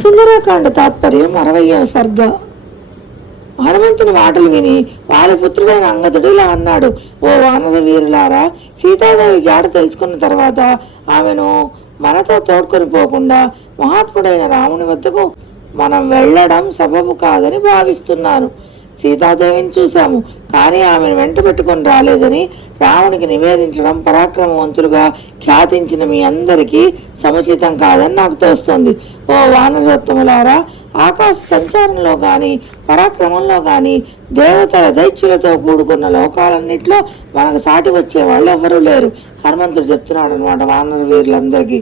సుందరకాండ తాత్పర్యం 60వ సర్గ. హనుమంతుని మాటలు విని వారి పుత్రుడైన అంగదుడు ఇలా అన్నాడు: ఓ వానర వీరులారా, సీతాదేవి జాడ తెలుసుకున్న తర్వాత ఆమెను మనతో తోడ్కొని పోకుండా మహాత్ముడైన రాముని వద్దకు మనం వెళ్ళడం సబబు కాదని భావిస్తున్నాను. సీతాదేవిని చూశాము, కానీ ఆమెను వెంట పెట్టుకొని రాలేదని రామునికి నివేదించడం పరాక్రమవంతులుగా ఖ్యాతించిన మీ అందరికీ సముచితం కాదని నాకు తోస్తుంది. ఓ వానరోత్తములారా, ఆకాశ సంచారంలో కానీ పరాక్రమంలో కానీ దేవతల దైత్యులతో కూడుకున్న లోకాలన్నింటిలో మనకు సాటి వచ్చే వాళ్ళు ఎవరూ లేరు. హనుమంతుడు చెప్తున్నాడు అనమాట వానర వీరులందరికీ.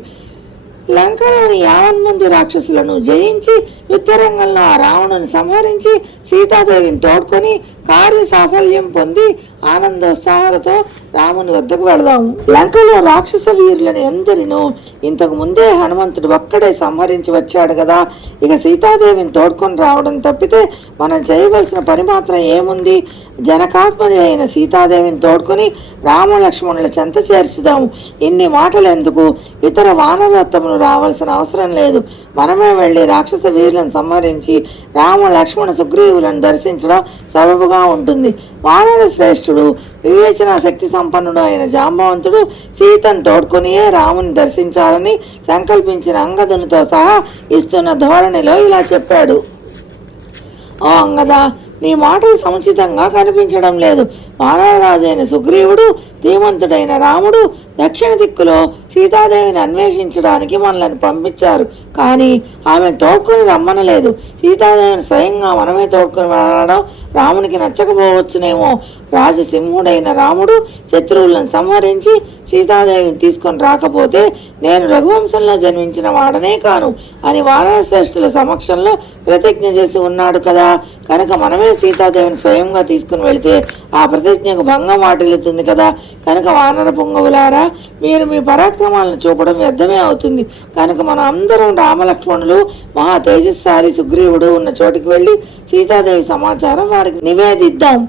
లంకలోని 50 మంది రాక్షసులను జయించి యుద్ధరంగంలో ఆ రావణుని సంహరించి సీతాదేవిని తోడ్కొని కార్య సాఫల్యం పొంది ఆనందోత్సాహాలతో రాముని వద్దకు వెళదాము. లంకలో రాక్షస వీరులను ఎందరినో ఇంతకు ముందే హనుమంతుడు ఒక్కడే సంహరించి వచ్చాడు కదా. ఇక సీతాదేవిని తోడ్కొని రావడం తప్పితే మనం చేయవలసిన పని మాత్రం ఏముంది? జనకాత్మని అయిన సీతాదేవిని తోడ్కొని రామ లక్ష్మణుల చెంత చేర్చుదాము. ఇన్ని మాటలు ఎందుకు? ఇతర వానరోత్తములు రావాల్సిన అవసరం లేదు. మనమే వెళ్ళి రాక్షస వీరులను సంహరించి రామ లక్ష్మణ సుగ్రీవులను దర్శించడం సబబుగా ఉంటుంది. వానర శ్రేష్ఠుడు, వివేచన శక్తి సంపన్నుడు అయిన జాంబవంతుడు సీతను తోడ్కొనియే రాముని దర్శించాలని సంకల్పించిన అంగదునితో సహా ఇస్తున్న ధోరణిలో ఇలా చెప్పాడు: ఓ అంగద, నీ మాటలు సముచితంగా కనిపించడం లేదు. వానరరాజు అయిన సుగ్రీవుడు, ధీమంతుడైన రాముడు దక్షిణ దిక్కులో సీతాదేవిని అన్వేషించడానికి మనల్ని పంపించారు, కానీ ఆమెను తోడ్కొని రమ్మనలేదు. సీతాదేవిని స్వయంగా మనమే తోడ్కొని వెళ్ళడం రామునికి నచ్చకపోవచ్చునేమో. రాజసింహుడైన రాముడు శత్రువులను సంహరించి సీతాదేవిని తీసుకొని రాకపోతే నేను రఘువంశంలో జన్మించిన వాడనే కాను అని వానర శ్రేష్ఠుల సమక్షంలో ప్రతిజ్ఞ చేసి ఉన్నాడు కదా. కనుక మనమే సీతాదేవిని స్వయంగా తీసుకుని వెళితే ఆ ప్రతిజ్ఞకు భంగం వాటిల్లుతుంది కదా. కనుక వానర పుంగవులారా, మీరు మీ పరాక్రమాలను చూపడం వ్యర్థమే అవుతుంది. కనుక మనం అందరం రామలక్ష్మణులు మహా తేజస్సారి సుగ్రీవుడు ఉన్న చోటికి వెళ్ళి సీతాదేవి సమాచారం వారికి నివేదిద్దాం.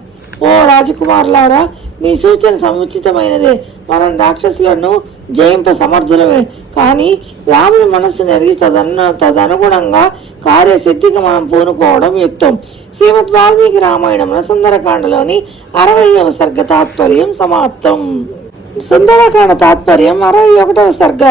ఓ రాజకుమారులారా, నీ సూచన సముచితమైనదే. మనం రాక్షసులను జయింప సమర్థులమే, కానీ రాముని మనస్సు నెరిగి తదనుగుణంగా కార్యసిద్ధికి మనం పూనుకోవడం యుక్తం. శ్రీమద్ వాల్మీకి రామాయణం సుందరకాండలోని 60వ సర్గ తాత్పర్యం సమాప్తం. సుందరకాండ తాత్పర్యం 61వ సర్గ.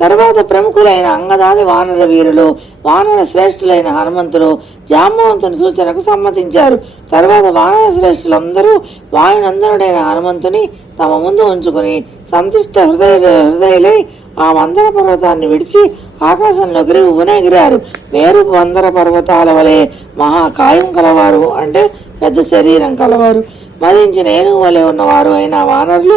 తర్వాత ప్రముఖులైన అంగదాది వానర వీరులు, వానర శ్రేష్ఠులైన హనుమంతుడు జాంబవంతుని సూచనకు సమ్మతించారు. తర్వాత వానర శ్రేష్ఠులందరూ వాయునందనుడైన హనుమంతుని తమ ముందు ఉంచుకుని సంతుష్ట హృదయులై ఆ మందర పర్వతాన్ని విడిచి ఆకాశంలోకి ఎగిరారు. మేరు మందర పర్వతాల వలె మహాకాయం కలవారు, అంటే పెద్ద శరీరం కలవారు, మదించిన ఏనుగు వలె ఉన్నవారు అయిన వానరులు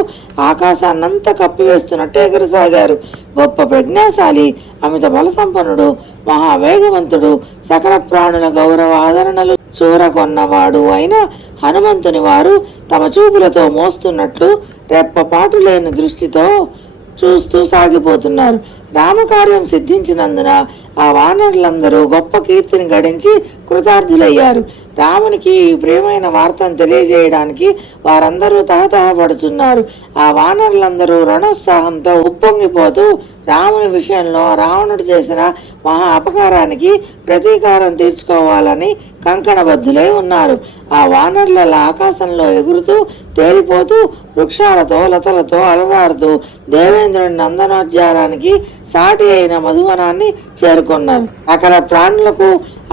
ఆకాశాన్నంతా కప్పివేస్తున్నట్టు ఎగరసాగారు. గొప్ప ప్రజ్ఞాశాలి, అమిత బల సంపన్నుడు, మహావేగవంతుడు, సకల ప్రాణుల గౌరవ ఆదరణలు చూరగొన్నవాడు అయిన హనుమంతుని వారు తమ చూపులతో మోస్తున్నట్లు రెప్పపాటు లేని దృష్టితో చూస్తూ సాగిపోతున్నారు. రామకార్యం సిద్ధించినందున ఆ వానరులందరూ గొప్ప కీర్తిని గడించి కృతార్థులయ్యారు. రామునికి ప్రియమైన వార్తను తెలియజేయడానికి వారందరూ తహతహపడుతున్నారు. ఆ వానరులందరూ రణోత్సాహంతో ఉప్పొంగిపోతూ రాముని విషయంలో రావణుడు చేసిన మహా అపకారానికి ప్రతీకారం తీర్చుకోవాలని కంకణబద్ధులై ఉన్నారు. ఆ వానరుల ఆకాశంలో ఎగురుతూ తేలిపోతూ వృక్షాలతో లతలతో అలరాడుతూ దేవేంద్రుని నందనోద్యానానికి సాటి అయిన మధువనాన్ని చేరుకున్నారు. సకల ప్రాణులకు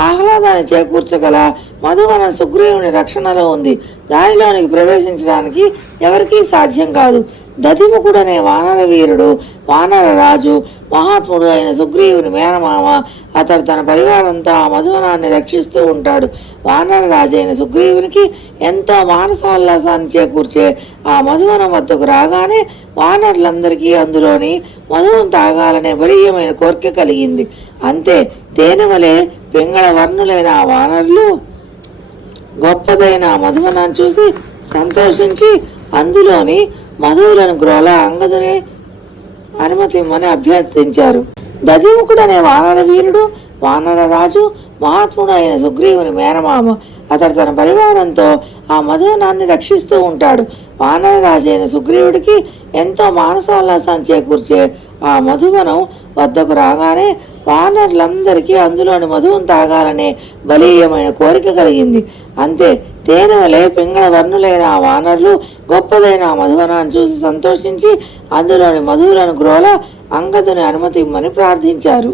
ఆహ్లాదాన్ని చేకూర్చగల మధువనం సుగ్రీవుని రక్షణలో ఉంది. దానిలోనికి ప్రవేశించడానికి ఎవరికీ సాధ్యం కాదు. దధిముఖుడనే వానర వీరుడు, వానర రాజు, మహాత్ముడు అయిన సుగ్రీవుని మేనమామ. అతడు తన పరివారంతో ఆ మధువనాన్ని రక్షిస్తూ ఉంటాడు. వానర రాజు అయిన సుగ్రీవునికి ఎంతో మానసోల్లాసాన్ని చేకూర్చే ఆ మధువనం వద్దకు రాగానే వానరులందరికీ అందులోని మధువం తాగాలనే బలీయమైన కోరిక కలిగింది. అంతే, తేనె వలె పింగళ వర్ణులైన ఆ వానరులు గొప్పదైన మధువనాన్ని చూసి సంతోషించి అందులోని మధువులను గ్రోల అంగదుని అనుమతిమ్మని అభ్యర్థించారు. దధిముఖుడనే వానర వీరుడు వానర రాజు మహాత్ముడు అయిన సుగ్రీవుని మేనమామ. అతడు తన పరివారంతో ఆ మధువనాన్ని రక్షిస్తూ ఉంటాడు. వానర రాజు అయిన సుగ్రీవుడికి ఎంతో మానసోల్లాసాన్ని చేకూర్చే ఆ మధువనం వద్దకు రాగానే వానరులందరికీ అందులోని మధువును తాగాలనే బలీయమైన కోరిక కలిగింది. అంతే, తేనె వలె పింగళ వర్ణులైన ఆ వానరులు గొప్పదైన ఆ మధువనాన్ని చూసి సంతోషించి అందులోని మధువులను గ్రోల అంగదుని అనుమతి ఇమ్మని ప్రార్థించారు.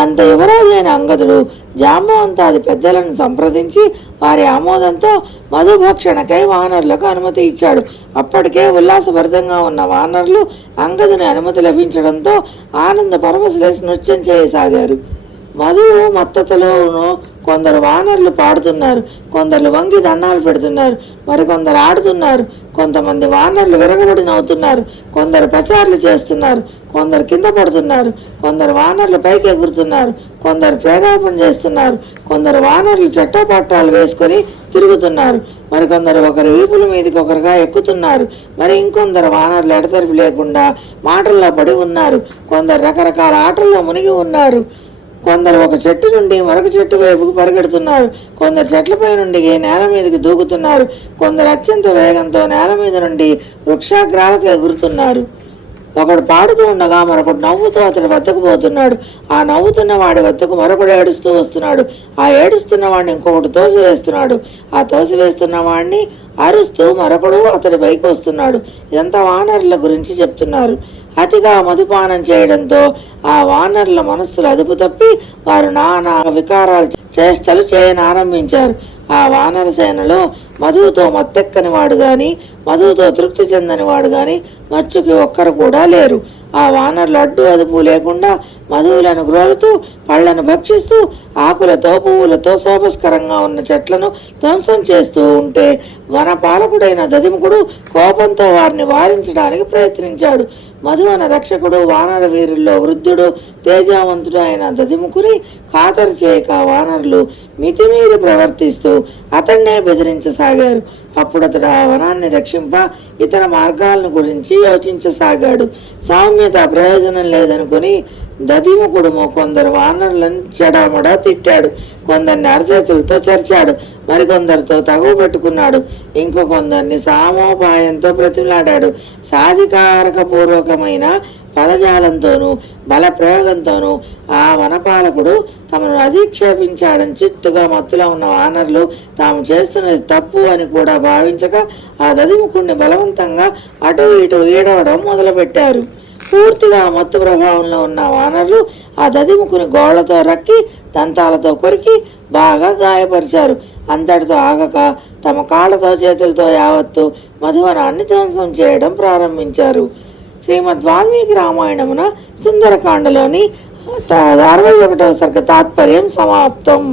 అంత యువరాజు అయిన అంగదుడు జాంబవంతాది పెద్దలను సంప్రదించి వారి ఆమోదంతో మధుభక్షణకై వానరులకు అనుమతి ఇచ్చాడు. అప్పటికే ఉల్లాసభరితంగా ఉన్న వానరులు అంగదుని అనుమతి లభించడంతో ఆనంద పరవశులేసి నృత్యం చేయసాగారు. మధువు మత్తతలోనూ కొందరు వానరులు పాడుతున్నారు, కొందరు వంగి దండాలు పెడుతున్నారు, మరికొందరు ఆడుతున్నారు. కొంతమంది వానరులు విరగబడి నవ్వుతున్నారు, కొందరు ప్రచారాలు చేస్తున్నారు, కొందరు కింద పడుతున్నారు, కొందరు వానరులు పైకి ఎగురుతున్నారు, కొందరు ప్రేరేపణ చేస్తున్నారు, కొందరు వానరులు చట్టపట్టాలు వేసుకొని తిరుగుతున్నారు, మరికొందరు ఒకరి వీపుల మీదకి ఒకరుగా ఎక్కుతున్నారు, మరి ఇంకొందరు వానరులు ఎడతెరిపి లేకుండా మాటల్లో పడి ఉన్నారు. కొందరు రకరకాల ఆటల్లో మునిగి ఉన్నారు. కొందరు ఒక చెట్టు నుండి మరొక చెట్టు వైపుకు పరిగెడుతున్నారు, కొందరు చెట్లపై నుండి నేల మీదకి దూకుతున్నారు, కొందరు అత్యంత వేగంతో నేల మీద నుండి వృక్షాగ్రాలకు ఎగురుతున్నారు. ఒకడు పాడుతూ ఉండగా మరొకడు నవ్వుతూ అతడి వద్దకు పోతున్నాడు. ఆ నవ్వుతున్న వాడి వద్దకు మరొకడు ఏడుస్తూ వస్తున్నాడు. ఆ ఏడుస్తున్న వాడిని ఇంకొకటి తోసివేస్తున్నాడు. ఆ తోసివేస్తున్న వాడిని అరుస్తూ మరొకడు అతడి పైకి వస్తున్నాడు. ఇదంతా వానరుల గురించి చెప్తున్నారు. అతిగా మధుపానం చేయడంతో ఆ వానరుల మనస్సులు అదుపు తప్పి వారు నానా వికారాలు చేష్టలు చేయనారంభించారు. ఆ వానర సేనలో మధువుతో మత్తెక్కని వాడు గాని, మధువుతో తృప్తి చెందని వాడు గాని మచ్చుకి ఒక్కరు కూడా లేరు. ఆ వానరులు అడ్డు అదుపు లేకుండా మధువులను గ్రోలుతూ పళ్లను భక్షిస్తూ ఆకులతో పువ్వులతో శోభస్కరంగా ఉన్న చెట్లను ధ్వంసం చేస్తూ ఉంటే వనపాలకుడైన దదిముకుడు కోపంతో వారిని వారించడానికి ప్రయత్నించాడు. మధువన రక్షకుడు వానర వీరుల్లో వృద్ధుడు తేజవంతుడు అయిన దదిముకుని ఖాతరు చేయక వానరులు మితిమీరి ప్రవర్తిస్తూ అతన్నే బెదిరించసాగారు. అప్పుడు అతడు ఆ వనాన్ని రక్షింప ఇతర మార్గాలను గురించి యోచించసాగాడు. సామ్యత ప్రయోజనం లేదనుకుని దదిముకుడు కొందరు వానరులను చెడమడా తిట్టాడు, కొందరిని అరచేతులతో చర్చాడు, మరికొందరితో తగువ పెట్టుకున్నాడు, ఇంకొందరిని సామోపాయంతో బ్రతిమలాడాడు. సాధికారక పూర్వకమైన పదజాలంతోనూ బల ప్రయోగంతోనూ ఆ వనపాలకుడు తమను అధిక్షేపించాడని చిత్తుగా మత్తులో ఉన్న వానరులు తాము చేస్తున్నది తప్పు అని కూడా భావించక ఆ దదిముకుడిని బలవంతంగా అటు ఇటు ఈడవడం మొదలుపెట్టారు. పూర్తిగా మత్తు ప్రభావంలో ఉన్న వానరులు ఆ దదిముకుని గోళ్లతో రక్కి దంతాలతో కొరికి బాగా గాయపరిచారు. అంతటితో ఆగక తమ కాళ్లతో చేతులతో యావత్తు మధువనాన్ని ధ్వంసం చేయడం ప్రారంభించారు. శ్రీమద్ వాల్మీకి రామాయణమున సుందరకాండలోని 61వ సర్గ తాత్పర్యం సమాప్తం.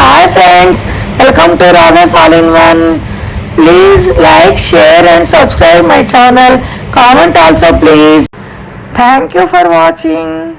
Hi friends, welcome to Radha's all in one. Please like, share and subscribe my channel. Comment also please. Thank you for watching.